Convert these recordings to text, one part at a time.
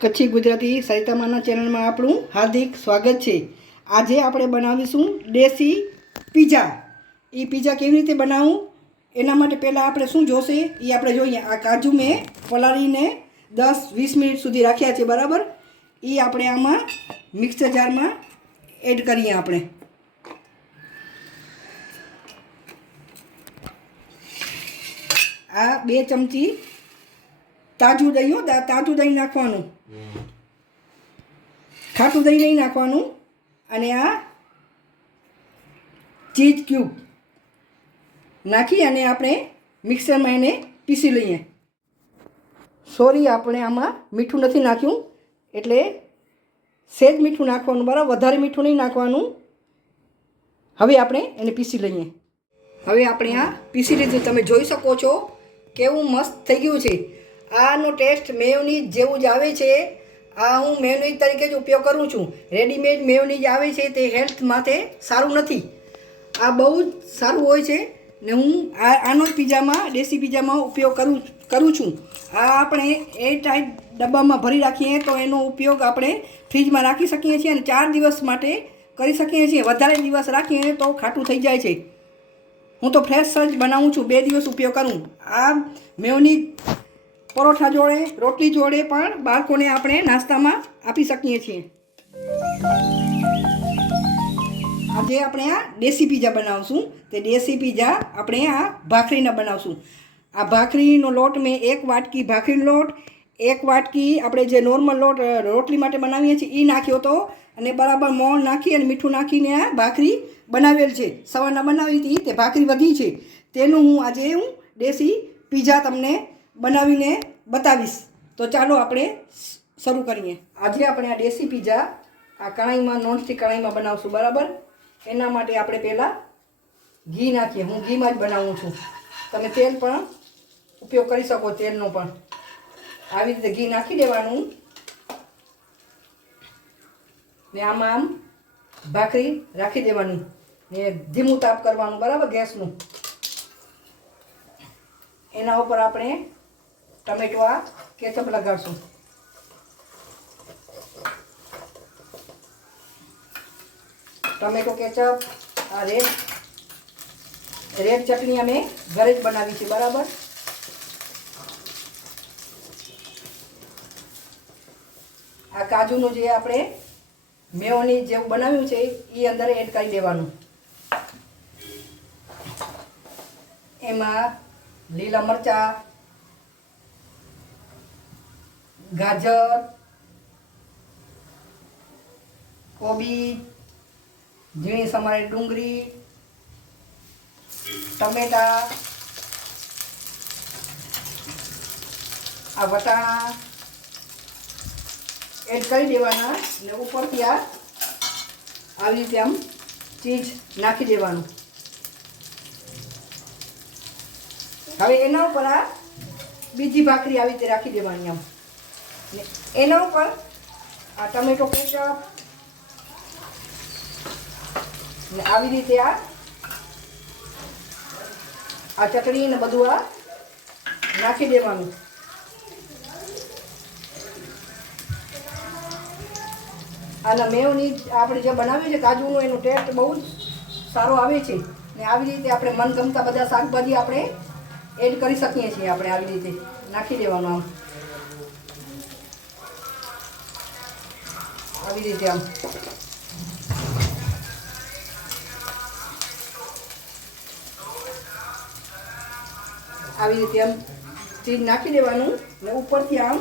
કચ્છી ગુજરાતી સરિતામાના ચેનલમાં આપણું હાર્દિક સ્વાગત છે। આજે આપણે બનાવીશું દેશી પીઝા। એ પીઝા કેવી રીતે બનાવું એના માટે પહેલાં આપણે શું જોશે એ આપણે જોઈએ। આ કાજુ મેં પલાળીને 10-20 મિનિટ સુધી રાખ્યા છે, બરાબર। એ આપણે આમાં મિક્સર જારમાં એડ કરીએ। આપણે આ 2 ચમચી તાજું દહીં, તાજું દહીં નાખવાનું, ખાટું દહીં નહીં નાખવાનું। અને આ ચીઝ ક્યુબ નાખી અને આપણે મિક્સરમાં એને પીસી લઈએ। સોરી, આપણે આમાં મીઠું નથી નાખ્યું, એટલે સહેજ મીઠું નાખવાનું, બરાબર, વધારે મીઠું નહીં નાખવાનું। હવે આપણે એને પીસી લઈએ। હવે આપણે આ પીસી લીધું, તમે જોઈ શકો છો કેવું મસ્ત થઈ ગયું છે। આનો ટેસ્ટ મેયોનીઝ જેવું જ આવે છે। આ હું મેયોનીઝ તરીકે જ ઉપયોગ કરું છું। રેડીમેડ મેયોનીઝ આવે છે તે હેલ્થ માટે સારું નથી। આ બહુ જ સારું હોય છે ને હું આનો જ પીઝામાં, દેશી પીઝામાં ઉપયોગ કરું છું। આ આપણે એરટાઈટ ડબ્બામાં ભરી રાખીએ તો એનો ઉપયોગ આપણે ફ્રીજમાં રાખી શકીએ છીએ અને 4 દિવસ માટે કરી શકીએ છીએ। વધારે દિવસ રાખીએ તો ખાટું થઈ જાય છે। હું તો ફ્રેશ જ બનાવું છું, 2 દિવસ ઉપયોગ કરું। આ મેયોનીઝ પરોઠા જોડે, રોટલી જોડે પણ બાળકોને આપણે નાસ્તામાં આપી શકીએ છીએ। આજે આપણે આ દેશી પીઝા બનાવશું। તે દેશી પીઝા આપણે આ ભાખરીના બનાવશું। આ ભાખરીનો લોટ મેં 1 વાટકી ભાખરીનો લોટ, 1 વાટકી આપણે જે નોર્મલ લોટ રોટલી માટે બનાવીએ છીએ એ નાખ્યો હતો અને બરાબર મોણ નાખી અને મીઠું નાખીને આ ભાખરી બનાવેલ છે। સવારના બનાવી હતી તે ભાખરી વધી છે, તેનું આજે હું દેશી પીઝા તમને બનાવીને બતાવીશ। તો ચાલો આપણે શરૂ કરીએ। આજે આપણે આ દેશી પીઝા આ કઢાઈમાં, નોનસ્ટિક કઢાઈમાં બનાવશું, બરાબર। એના માટે આપણે પહેલાં ઘી નાખીએ। હું ઘીમાં જ બનાવું છું, તમે તેલ પણ ઉપયોગ કરી શકો, તેલનો પણ। આવી રીતે ઘી નાખી દેવાનું ને આમાં આમ ભાખરી રાખી દેવાની ને ધીમું તાપ કરવાનું, બરાબર, ગેસનું। એના ઉપર આપણે ટમેટો આ કેચઅપ લગાડશું। ટમેટો કેચઅપ, આ રેડ ચટણી અમે ઘરે જ બનાવી છે, બરાબર। આ કાજુનું જે આપણે મેયોનીઝ જેવું બનાવ્યું છે એ અંદર એડ કરી દેવાનું। એમાં લીલા મરચાં, ગાજર, કોબી, ઝીણી સમારેલી ડુંગળી, ટમેટા, આ વટાણા એડ કરી દેવાના ને ઉપરથી આવી રીતે આમ ચીઝ નાખી દેવાનું। હવે એના ઉપર આ બીજી ભાખરી આવી રીતે રાખી દેવાની આમ, ને એના ઉપર આ ટમેટો કેચઅપ ને આવી રીતે આ ચટણી ને બધું આ નાખી દેવાનું। આના મેયોનીઝ આપણે જે બનાવ્યું છે કાજુનું, એનો ટેસ્ટ બહુ જ સારો આવે છે ને આવી રીતે આપણે મનગમતા બધા શાકભાજી આપણે એડ કરી શકીએ છીએ। આપણે આવી રીતે નાખી દેવાનું આમ, આવી રીતે આમ, આવી રીતે આમ ચીઝ નાખી દેવાનું ને ઉપરથી આમ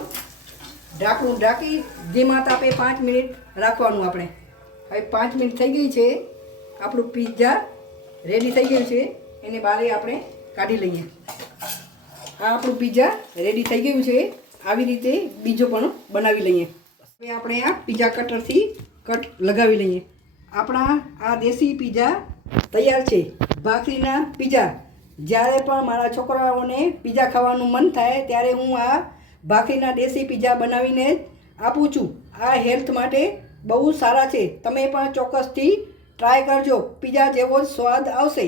ઢાંકણું ઢાંકી ધીમા તાપે 5 મિનિટ રાખવાનું આપણે। હવે 5 મિનિટ થઈ ગઈ છે, આપણું પીઝા રેડી થઈ ગયું છે, એને બહાર આપણે કાઢી લઈએ। આ આપણું પીઝા રેડી થઈ ગયું છે। આવી રીતે બીજો પણ બનાવી લઈએ। હવે આપણે આ પીઝા કટરથી કટ લગાવી લઈએ। આપણા આ દેશી પીઝા તૈયાર છે, ભાખરીના પીઝા। જ્યારે પણ મારા છોકરાઓને પીઝા ખાવાનું મન થાય ત્યારે હું આ ભાખરીના દેશી પીઝા બનાવીને આપું છું। આ હેલ્થ માટે બહુ સારા છે, તમે પણ ચોક્કસથી ટ્રાય કરજો, પીઝા જેવો જ સ્વાદ આવશે।